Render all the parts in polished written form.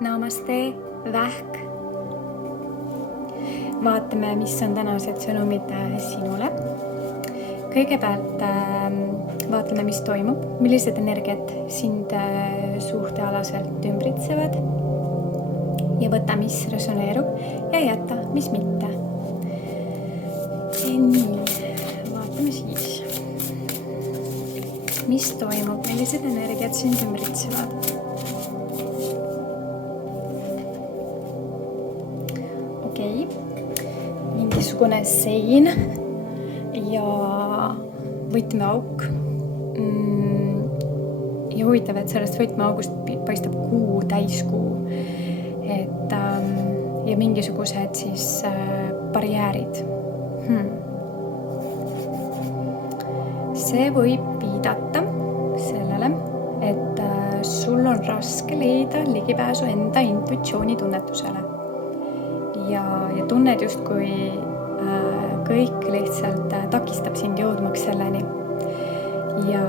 Namaste, vähk. Vaatame, mis on tänased sõnumid sinule. Kõigepealt vaatleme, mis toimub, millised energiat sind suhtealaselt ümbritsevad ja võta, mis resoneerub ja jäta, mis mitte. Nii, vaatame siis, mis toimub, millised energiat sind ümbritsevad. Mingisugune sein ja võtmeauk. Ja huvitav, et sellest võtmeaugust paistab kuu, täiskuu. Ja mingisugused siis barjäärid. See võib viidata sellele, et sul on raske leida ligipääsu enda intuitsiooni tunnetusele. Ja tunned justkui kõik lihtsalt takistab sind jõudmaks selleni. Ja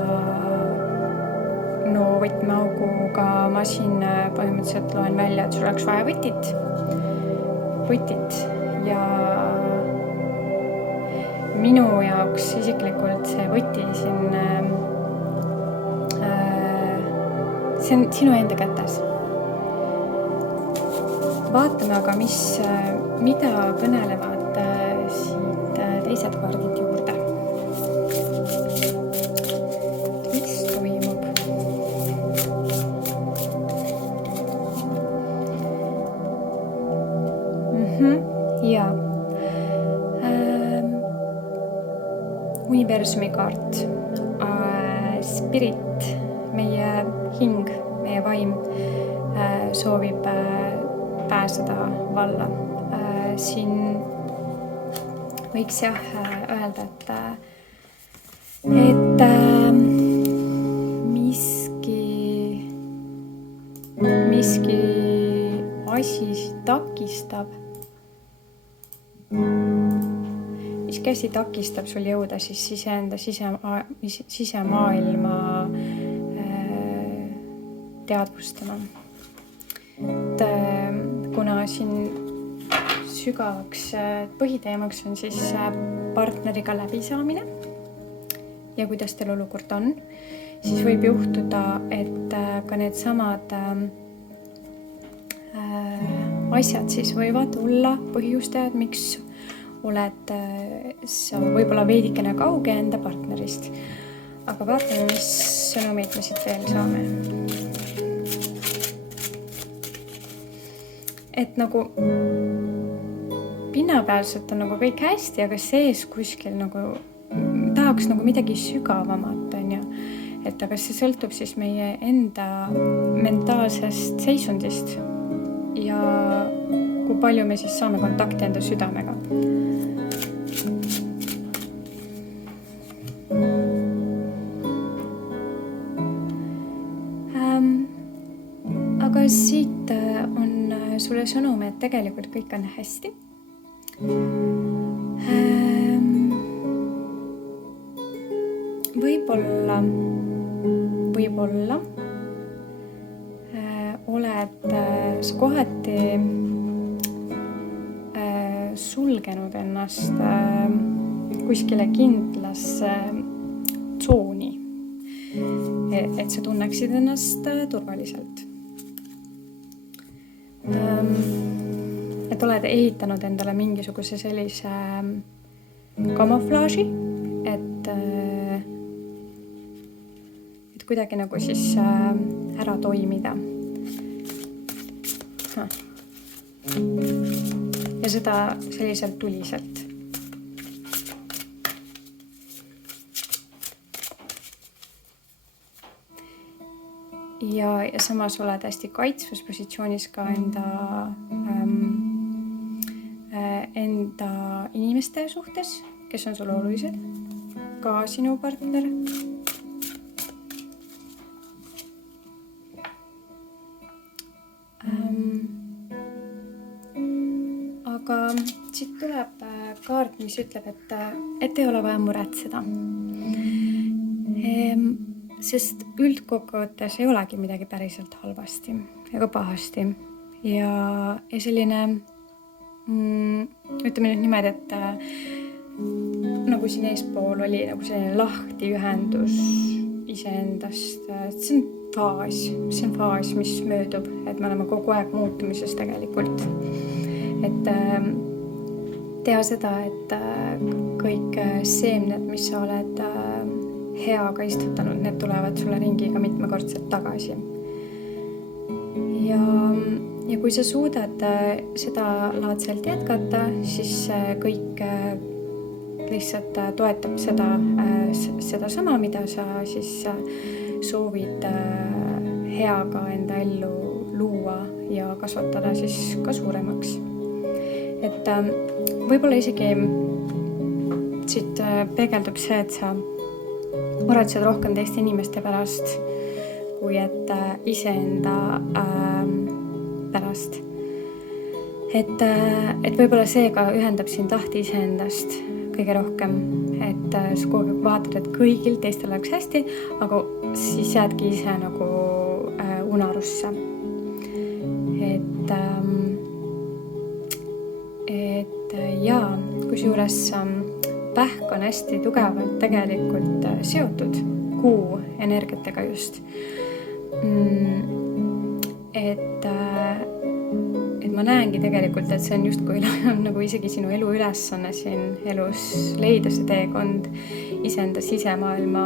no võtmeauguga ma siin põhimõtteliselt loen välja, et sul oleks vaja võtit. Ja minu jaoks isiklikult see võti siin, see on sinu enda kätes. Vaatame aga, mida kõnelevad siit teised kaardid juurde. Mis toimub? Ja universumi kaart, spirit, meie hing, meie vaim soovib pääseda valla. Siin võiks öelda, et miski asi takistab. Miski asi takistab sul jõuda siis enda sisemaailma teadvustama. Kuna siin sügavaks põhiteemaks on siis partneriga läbisaamine ja kuidas teil olukord on, siis võib juhtuda, et ka need samad asjad siis võivad olla põhjustajad, miks oled sa võib-olla veidikene kauge enda partnerist. Aga vaatame, mis sõnumid me siit veel saame. Et nagu pinnapealselt on nagu kõik hästi, aga sees kuskil nagu tahaks nagu midagi sügavamat, on ju. Et aga see sõltub siis meie enda mentaalsest seisundist ja kui palju me siis saame kontakti enda südamega. Aga siit on sulle sõnum, et tegelikult kõik on hästi. Võib-olla oled sa kohati sulgenud ennast kuskile kindlasse tsooni, et sa tunneksid ennast turvaliselt. Et oled ehitanud endale mingisuguse sellise kamuflaaži, et kuidagi nagu siis ära toimida. Ja seda selliselt tuliselt. Ja samas oled hästi kaitsvas positsioonis ka enda inimeste suhtes, kes on sulle olulised, ka sinu partner. Aga siit tuleb kaart, mis ütleb, et ei ole vaja muretseda. Sest üldkokkuvõttes ei olegi midagi päriselt halvasti ega pahasti. ja selline ütleme nüüd niimoodi, et nagu siin eespool oli nagu selline lahti ühendus iseendast, see on faas, mis möödub, et me oleme kogu aeg muutumises tegelikult. Et teha seda, et kõik seemned, mis sa oled heaga istutanud, need tulevad sulle ringiga mitmekordselt tagasi. Ja kui sa suudad seda laadselt jätkata, siis kõik lihtsalt toetab seda sama, mida sa siis soovid heaga enda ellu luua ja kasvatada siis ka suuremaks. Et võib-olla isegi siit peegeldub see, et sa muretsed rohkem teiste inimeste pärast, kui et iseenda pärast. Et võib-olla seega ühendab sind lahti iseendast kõige rohkem, et sa kogu aeg vaatad, et kõigil teistel oleks hästi, aga siis jäädki ise nagu unarusse. Et jaa, kusjuures pähk on hästi tugevalt tegelikult seotud kuu energiatega just. Et ma näengi tegelikult, et see on justkui nagu isegi sinu elu ülesanne siin elus leida see teekond iseenda sisemaailma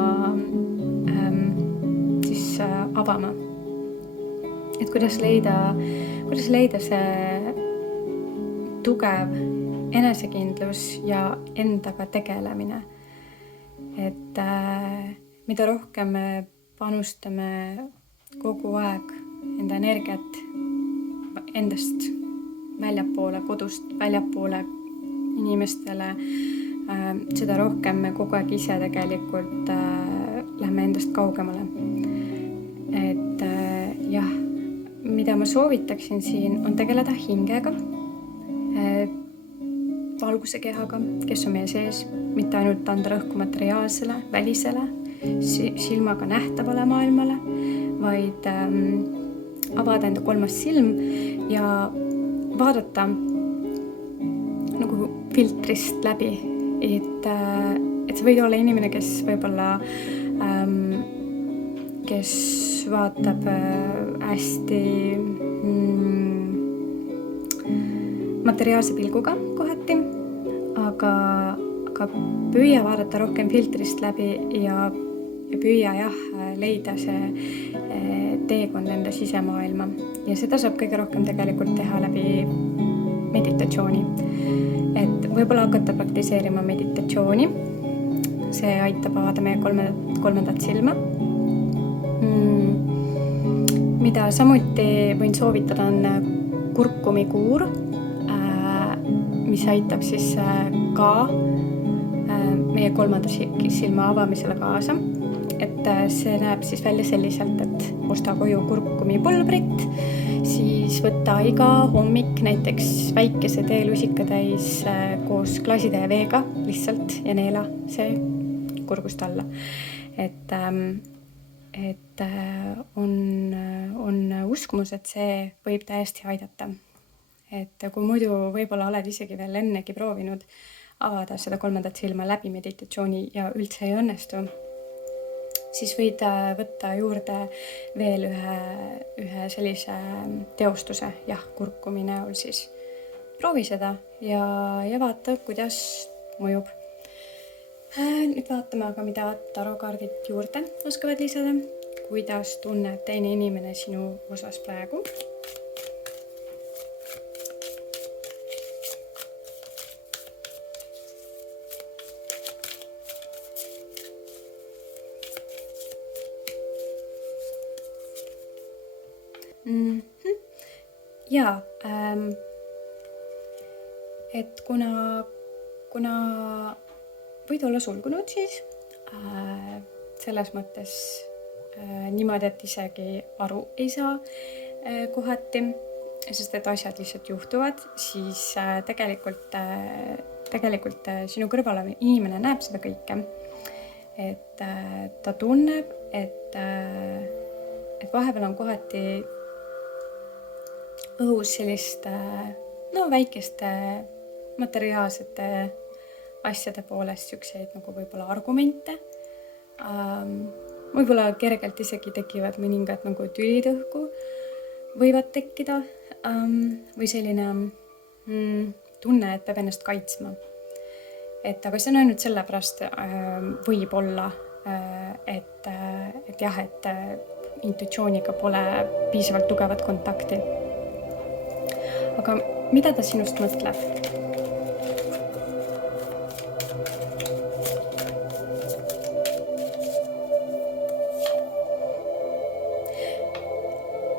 siis avama. Et kuidas leida see tugev enesekindlus ja endaga tegelemine. Et mida rohkem me panustame kogu aeg enda energiat endast väljapoole, kodust väljapoole inimestele, seda rohkem me kogu aeg ise tegelikult lähme endast kaugemale. Et jah, mida ma soovitaksin siin on tegeleda hingega, valguse kehaga, kes on meie sees, mitte ainult anda rõhku materiaalsele, välisele, silmaga nähtavale maailmale, vaid avada enda kolmas silm ja vaadata nagu filtrist läbi, et sa võid olla inimene, kes võib-olla kes vaatab hästi materiaalse pilguga kohati, aga püüa vaadata rohkem filtrist läbi ja püüa leida see teekond enda sisemaailma. Ja seda saab kõige rohkem tegelikult teha läbi meditatsiooni. Et võib-olla hakata praktiseerima meditatsiooni. See aitab avada meie kolmandat silma. Mida samuti võin soovitada on kurkumikuur, mis aitab siis ka meie kolmanda silma avamisele kaasa. Et see näeb siis välja selliselt, et osta koju kurkumipulbrit, siis võtta iga hommik näiteks väikese teelusika täis koos klaasitäie veega lihtsalt ja neela see kurgust alla. Et on uskumus, et see võib täiesti aidata. Et kui muidu võib-olla oled isegi veel ennegi proovinud avada seda kolmandat silma läbi meditatsiooni ja üldse ei õnnestu, siis võid võtta juurde veel ühe sellise teostuse, kurkumi näol siis. Proovi seda ja vaata, kuidas mõjub. Nüüd vaatame aga, mida tarokaardid juurde oskavad lisada. Kuidas tunneb teine inimene sinu osas praegu? Jaa, et kuna võid olla sulgunud siis selles mõttes niimoodi, et isegi aru ei saa kohati, sest et asjad lihtsalt juhtuvad, siis tegelikult sinu kõrval inimene näeb seda kõike. Et ta tunneb, et vahepeal on kohati õhus selliste väikeste materiaalsete asjade poolest siukseid nagu võib-olla argumente. Võib-olla kergelt isegi tekivad mõningad nagu tülid õhku võivad tekkida või selline tunne, et peab ennast kaitsma. Aga see on ainult sellepärast võib-olla, et jah, et intuitsiooniga pole piisavalt tugevat kontakti. Aga mida ta sinust mõtleb?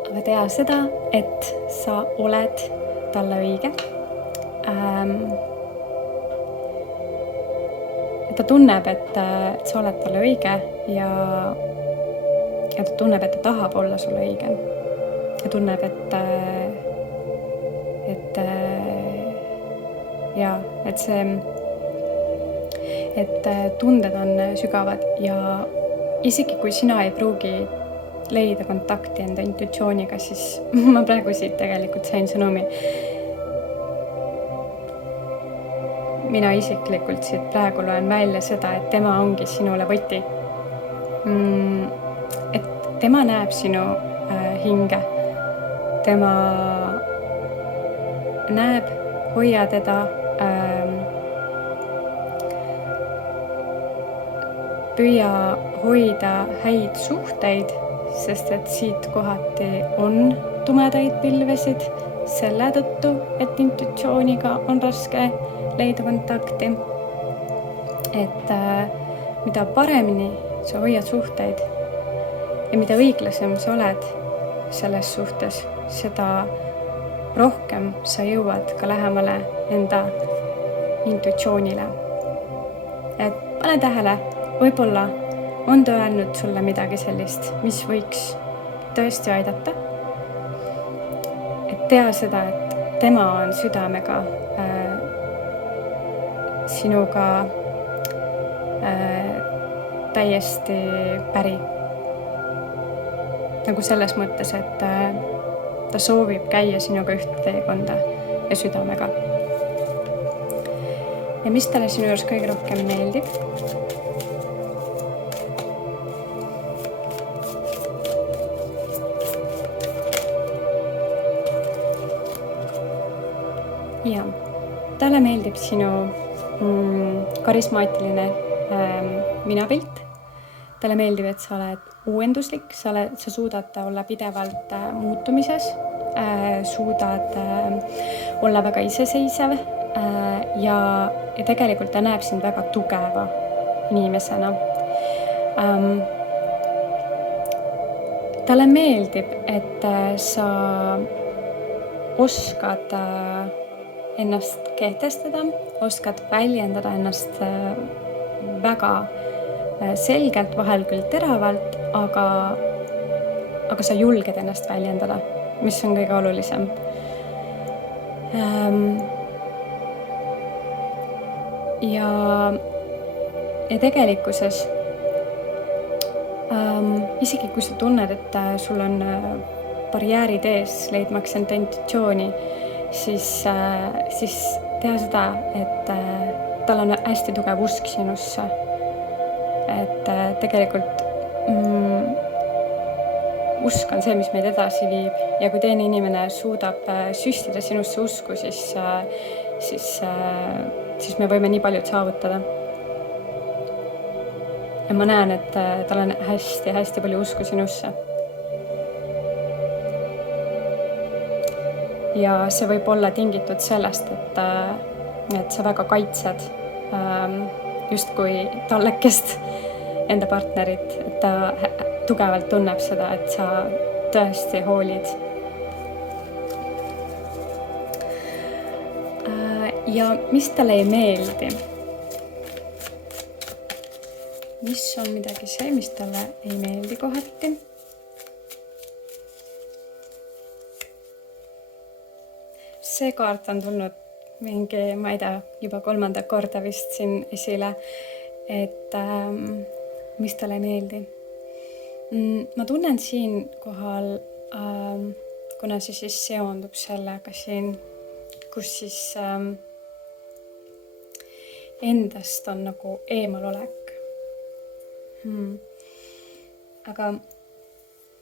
Aga tea seda, et sa oled talle õige. Ta tunneb, et sa oled talle õige ja ta tunneb, et ta tahab olla sulle õige. Ta tunneb, et tunded on sügavad ja isegi kui sina ei pruugi leida kontakti enda intuitsiooniga, siis ma praegu siit tegelikult sain sõnumi. Mina isiklikult siit praegu loen välja seda, et tema ongi sinule võti. Et tema näeb sinu hinge. Tema näeb, hoia teda, püüa hoida häid suhteid, sest et siit kohati on tumedaid pilvesid selle tõttu, et intuitsiooniga on raske leida kontakti. Et mida paremini sa hoiad suhteid ja mida õiglasem sa oled selles suhtes, seda rohkem sa jõuad ka lähemale enda intuitsioonile. Et pane tähele, võib-olla on ta öelnud sulle midagi sellist, mis võiks tõesti aidata. Et tea seda, et tema on südamega sinuga täiesti päri. Nagu selles mõttes, et ta soovib käia sinuga ühte teekonda ja südamega. Ja mis talle sinu juures kõige rohkem meeldib? Ja talle meeldib sinu karismaatiline minapilt. Talle meeldib, et sa oled uuenduslik, sa suudad olla pidevalt muutumises, suudad olla väga iseseisev ja tegelikult ta näeb sind väga tugeva inimesena. Talle meeldib, et sa oskad ennast kehtestada, oskad väljendada ennast väga selgelt, vahel küll teravalt, aga sa julged ennast väljendada, mis on kõige olulisem. Ja tegelikkuses isegi kui sa tunned, et sul on barjäärid ees leidmaks enda intuitsiooni, siis tea seda, et tal on hästi tugev usk sinusse. Et tegelikult usk on see, mis meid edasi viib ja kui teine inimene suudab süstida sinusse usku, siis me võime nii paljud saavutada. Ja ma näen, et tal on hästi palju usku sinusse. Ja see võib olla tingitud sellest, et sa väga kaitsed just kui tallekest enda partnerit, et ta tugevalt tunneb seda, et sa tõesti hoolid. Ja mis talle ei meeldi? Mis on midagi see, mis talle ei meeldi kohati? See kaart on tulnud mingi, ma ei tea, juba 3. korda vist siin esile, et mis talle ei meeldi. Ma tunnen siin kohal kuna see siis seondub sellega siin, kus siis endast on nagu eemalolek. Aga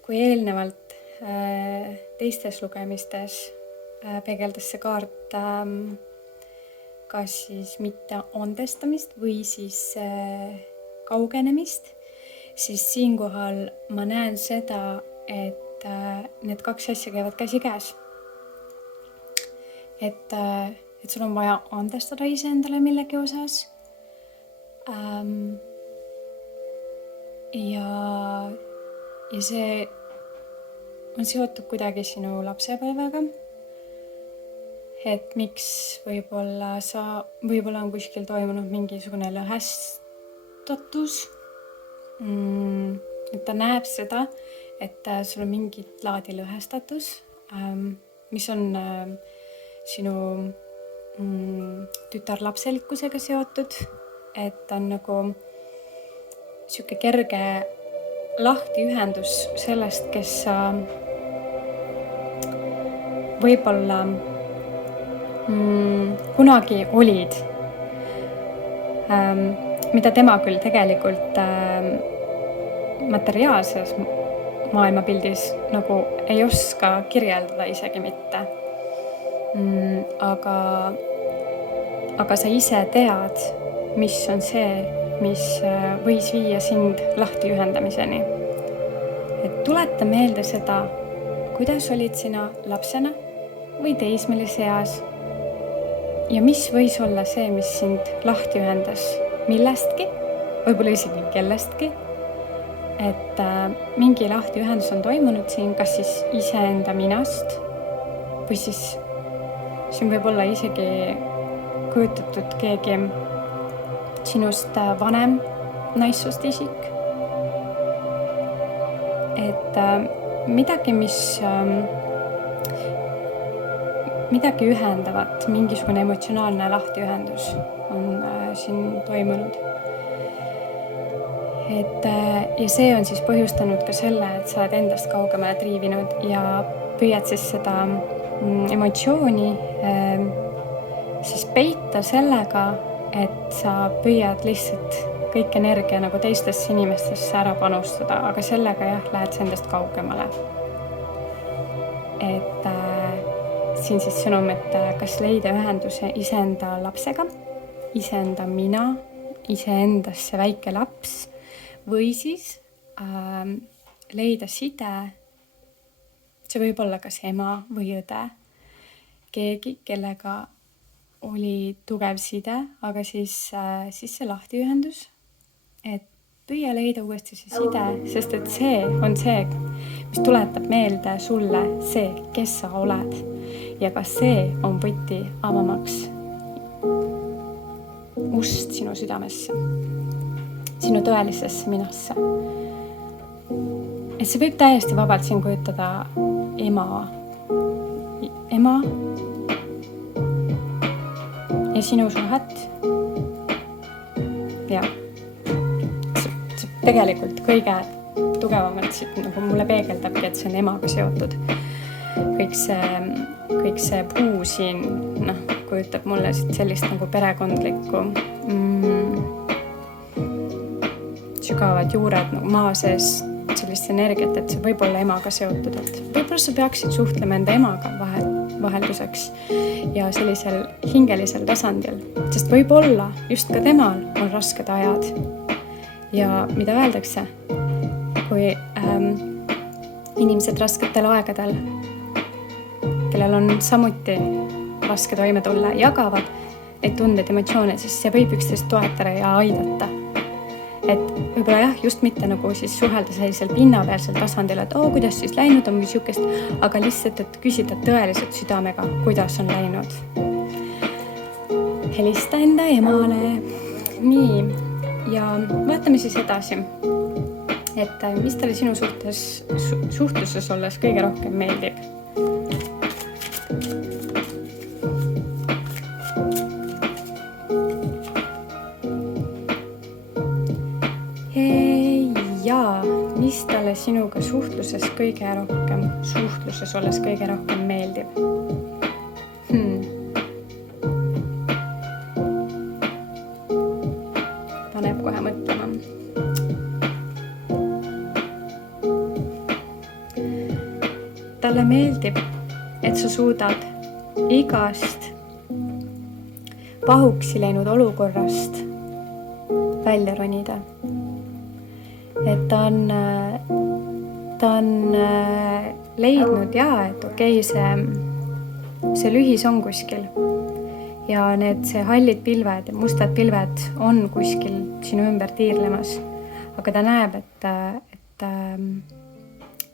kui eelnevalt teistes lugemistes peegeldas see kaart kas siis mitte andestamist või siis kaugenemist, siis siinkohal ma näen seda, et need kaks asja käivad käsikäes. Et sul on vaja andestada iseendale millegi osas. Ja see on seotud kuidagi sinu lapsepõlvega. Et miks võib-olla on kuskil toimunud mingisugune lõhestatus. Et ta näeb seda, et sul on mingit laadi lõhestatus, mis on sinu tütarlapselikkusega seotud, et on nagu sihuke kerge lahtiühendus sellest, kes sa võib-olla kunagi olid, mida tema küll tegelikult materiaalses maailmapildis nagu ei oska kirjeldada isegi mitte. Aga sa ise tead, mis on see, mis võis viia sind lahtiühendamiseni. Et tuleta meelde seda, kuidas olid sina lapsena või teismelise eas ja mis võis olla see, mis sind lahti ühendas millestki, võib-olla isegi kellestki. Et mingi lahtiühendus on toimunud siin, kas siis iseenda minast või siis siin võib olla isegi kujutatud keegi sinust vanem naissoost isik. Et midagi ühendavat, mingisugune emotsionaalne lahtiühendus on siin toimunud. Ja see on siis põhjustanud ka selle, et sa oled endast kaugemale triivinud ja püüad siis seda emotsiooni siis peita sellega, et sa püüad lihtsalt kõik energia nagu teistesse inimestesse ära panustada, aga sellega lähed sa endast kaugemale. Et siin siis sõnum, et kas leida ühenduse iseenda lapsega, iseenda mina, iseendas see väike laps või siis leida side, see võib olla kas ema või õde, keegi, kellega oli tugev side, aga siis see lahtiühendus, et püüa leida uuesti see side, sest et see on see, mis tuletab meelde sulle see, kes sa oled ja kas see on võti avamaks ust sinu südamesse, sinu tõelisesse minasse. Et see võib täiesti vabalt siin kujutada ema ja sinu suhet. Ja see tegelikult kõige tugevamalt nagu mulle peegeldabki, et see on emaga seotud. Kõik see puu siin kujutab mulle sellist nagu perekondlikku sügavad juured nagu maa sees, sellist energiat, et see võib olla emaga seotud, et võib-olla sa peaksid suhtlema enda emaga vahelduseks ja sellisel hingelisel tasandil, sest võib-olla just ka temal on rasked ajad. Ja mida öeldakse, kui inimesed rasketel aegadel, kellel on samuti raske toime tulla, jagavad neid tundeid, emotsioone, siis see võib üksteist toetada ja aidata. Et võib-olla just mitte nagu siis suhelda sellisel pinnapealsel tasandil, et kuidas siis läinud on või siukest, aga lihtsalt, et küsida tõeliselt südamega, kuidas on läinud. Helista enda emale. Nii, ja vaatame siis edasi, et mis talle sinu suhtluses olles kõige rohkem meeldib. sinuga suhtluses olles kõige rohkem meeldib? Paneb kohe mõtlema. Talle meeldib, et sa suudad igast pahuksi läinud olukorrast välja ronida. Et ta on leidnud et okei, see lühis on kuskil ja see hallid pilved ja mustad pilved on kuskil sinu ümber tiirlemas, aga ta näeb,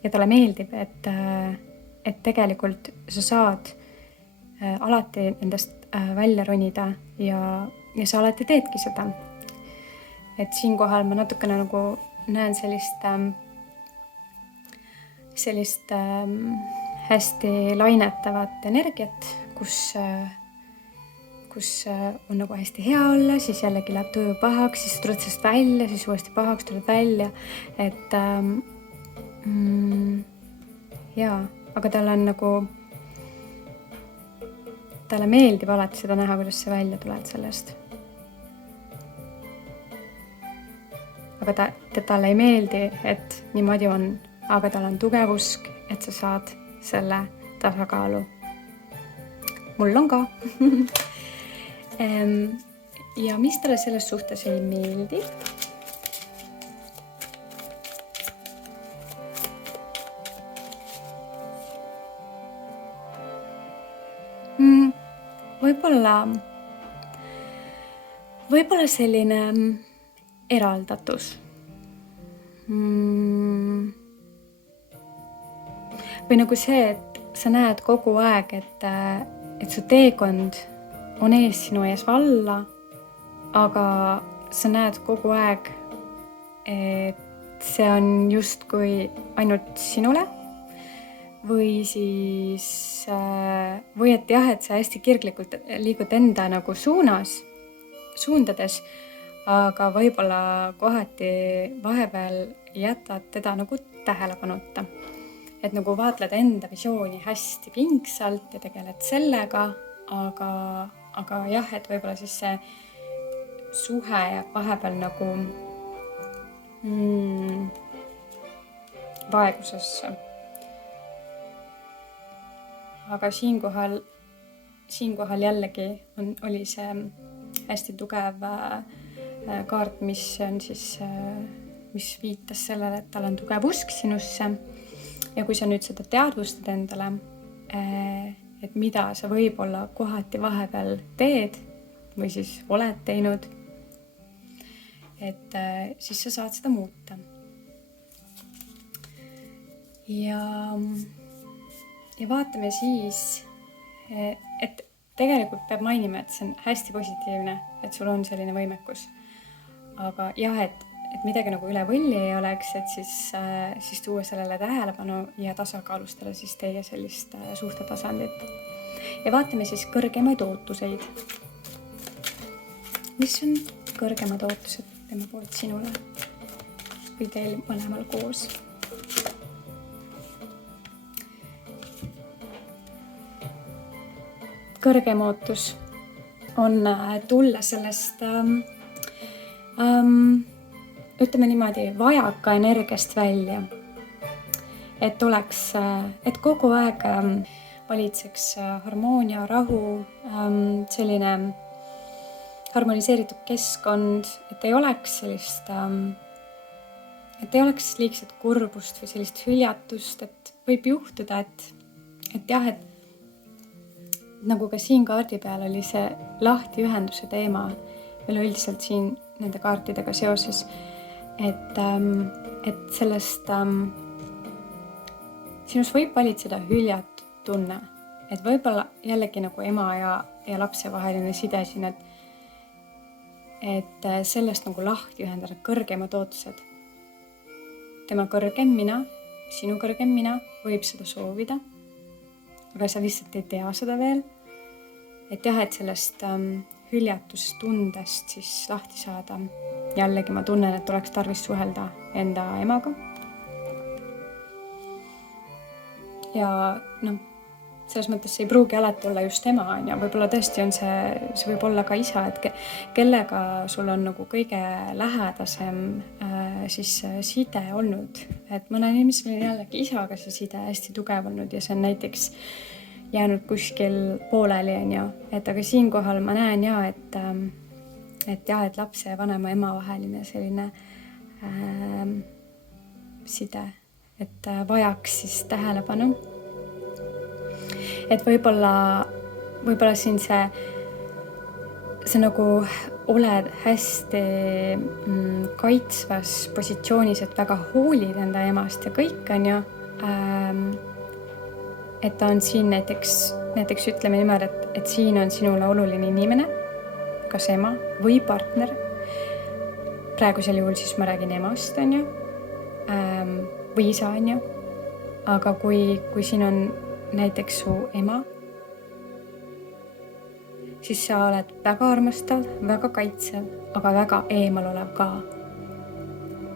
ja talle meeldib, et tegelikult sa saad alati nendest välja ronida ja sa alati teedki seda. Et siinkohal ma natukene nagu näen sellist hästi lainetavat energiat, kus on nagu hästi hea olla, siis jällegi läheb tuju pahaks, siis tuled sellest välja, siis uuesti pahaks tuled välja. Et aga talle meeldib alati seda näha, kuidas sa välja tuled sellest. Aga talle ei meeldi, et niimoodi on, aga tal on tugev usk, et sa saad selle tasakaalu. Mul on ka. Ja mis talle selles suhtes ei meeldi? Võib-olla selline eraldatus. Või nagu see, et sa näed kogu aeg, et su teekond on sinu ees valla, aga sa näed kogu aeg, et see on justkui ainult sinule. Või et sa hästi kirglikult liigud enda nagu suundades, aga võib-olla kohati vahepeal jätad teda nagu tähelepanuta. Et nagu vaatled enda visiooni hästi pingsalt ja tegeled sellega, aga jah, et võib-olla siis see suhe jääb vahepeal nagu vaegusesse. Aga siinkohal jällegi oli see hästi tugev kaart, mis viitas sellele, et tal on tugev usk sinusse. Ja kui sa nüüd seda teadvustad endale, et mida sa võib-olla kohati vahepeal teed või siis oled teinud, et siis sa saad seda muuta. Ja vaatame siis, et tegelikult peab mainima, et see on hästi positiivne, et sul on selline võimekus. Aga jah, et midagi nagu üle võlli ei oleks, et siis tuua sellele tähelepanu ja tasakaalustada siis teie sellist suhtetasandit. Ja vaatame siis kõrgemaid ootuseid. Mis on kõrgemad ootused tema poolt sinule või teil mõlemal koos? Kõrgem ootus on tulla sellest, ütleme niimoodi, vajaka energiast välja. Et kogu aeg valitseks harmoonia, rahu, selline harmoniseeritud keskkond, et ei oleks liigset kurbust või sellist hüljatust, et võib juhtuda, et nagu ka siin kaardi peal oli see lahtiühenduse teema üleüldiselt siin nende kaartidega seoses, et sellest sinus võib valitseda hüljatud tunne, et võib-olla jällegi nagu ema ja lapse vaheline side siin, et sellest nagu lahti ühendada kõrgemad ootused. Tema kõrgem mina, sinu kõrgem mina võib seda soovida, aga sa lihtsalt ei tea seda veel. Et jah, et sellest hüljatustundest siis lahti saada. Jällegi ma tunnen, et oleks tarvis suhelda enda emaga. ja selles mõttes see ei pruugi alati olla just ema, on ju, võib-olla tõesti on see võib olla ka isa, et kellega sul on nagu kõige lähedasem siis side olnud, et mõnel inimesel on jällegi isaga see side hästi tugev olnud ja see on näiteks jäänud kuskil pooleli, on ju, et aga siinkohal ma näen ja, et lapse ja vanema ema vaheline selline side, et vajaks siis tähelepanu. Et võib-olla siin see nagu oled hästi kaitsvas positsioonis, et väga hoolid enda emast ja kõik, on ju. Et ta on siin näiteks ütleme niimoodi, et siin on sinule oluline inimene, kas ema või partner. Praegusel juhul siis ma räägin emast, on ju, või isa, on ju. Aga kui siin on näiteks su ema, siis sa oled väga armastav, väga kaitsev, aga väga eemal olev ka.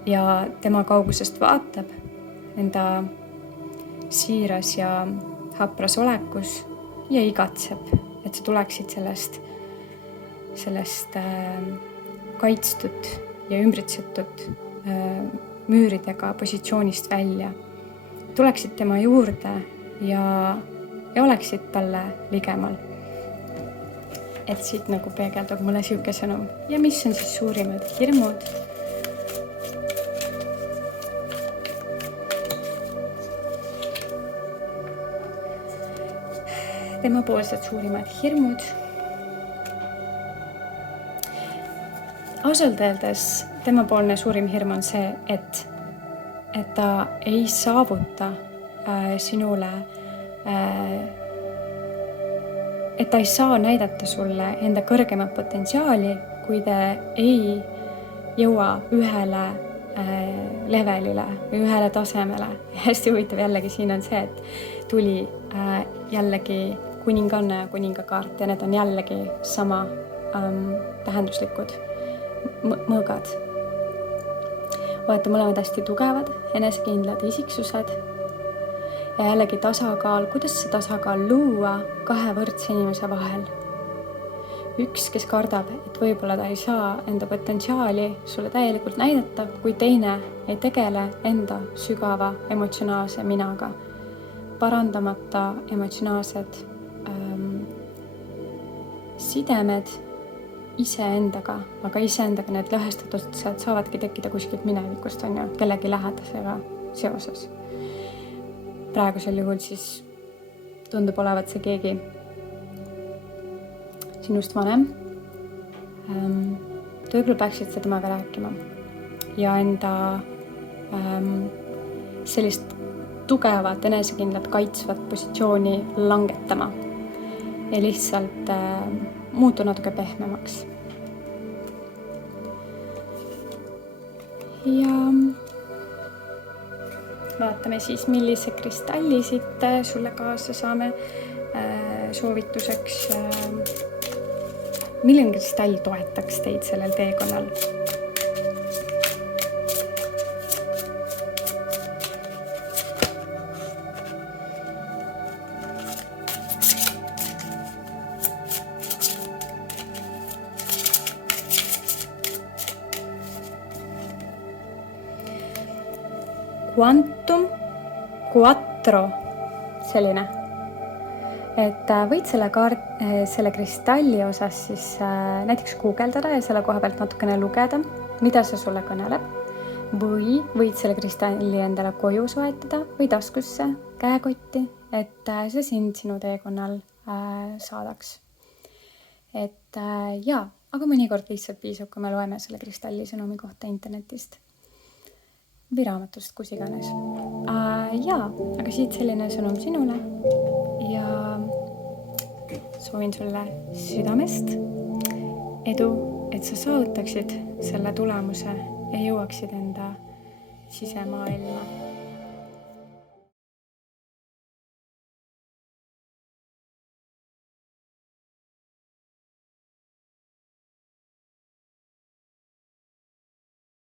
Ja tema kaugusest vaatab enda siiras ja hapras olekus ja igatseb, et sa tuleksid sellest kaitstud ja ümbritsetud müüridega positsioonist välja. Tuleksid tema juurde ja oleksid talle ligemal. Et siit nagu peegeldub mulle siuke sõnum. Ja mis on siis suurimad hirmud? Temapoolsed suurimad hirmud. Ausalt öeldes temapoolne suurim hirm on see, et ta ei saavuta sinule, et ta ei saa näidata sulle enda kõrgemat potentsiaali, kui te ei jõua ühele levelile või ühele tasemele. Hästi huvitav jällegi siin on see, et tuli jällegi kuninganna ja kuningakaart ja need on jällegi sama tähenduslikud mõõgad. Olete mõlemad hästi tugevad, enesekindlad isiksused ja jällegi tasakaal. Kuidas see tasakaal luua kahe võrdse inimese vahel? Üks, kes kardab, et võib-olla ta ei saa enda potentsiaali sulle täielikult näidata, kui teine ei tegele enda sügava emotsionaalse minaga. Parandamata emotsionaalsed sidemed iseendaga, aga iseendaga need lõhestatud saavadki tekkida kuskilt minevikust, on ju, kellegi lähedasega seoses. Praegusel juhul siis tundub olevat see keegi sinust vanem. Võib-olla peaksid sa temaga rääkima ja enda sellist tugevat, enesekindlat, kaitsvat positsiooni langetama ja lihtsalt muutu natuke pehmemaks. Ja vaatame siis, millise kristalli siit sulle kaasa saame soovituseks. Milline kristall toetaks teid sellel teekonnal? Quantum Quattro, selline. Et võid selle kristalli osas siis näiteks guugeldada ja selle koha pealt natukene lugeda, mida see sulle kõneleb. Või võid selle kristalli endale koju soetada või taskusse, käekotti, et see sinu teekonnal saadaks. Et jaa, aga mõnikord lihtsalt piisab, kui me loeme selle kristalli sõnumi kohta internetist või raamatust, kus iganes. Jaa, aga siit selline sõnum sinule ja soovin sulle südamest edu, et sa saavutaksid selle tulemuse ja jõuaksid enda sisemaailma